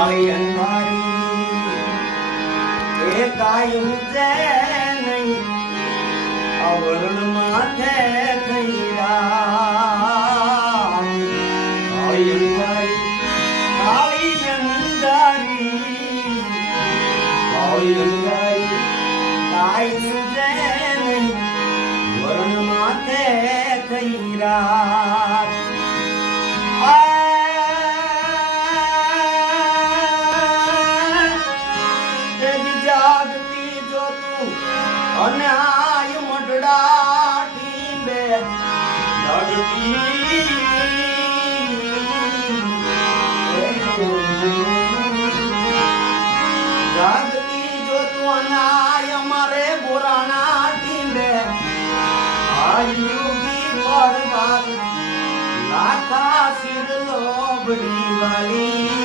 કાળી અંધારી એ કાયમ છે નહીં આવરણ માથે થઈ રામ કાળી અંધારી કાળી અંધારી કાયમ છે નહીં વરણ માથે થઈ રામ જાગતી જો તું અને આય મઢડા ટીંબે લડતી જાગતી જો તું અને આય મારે બોરાણા ટીંબે આયુગી બરબાદ લાખા સિર લોબડી વાલી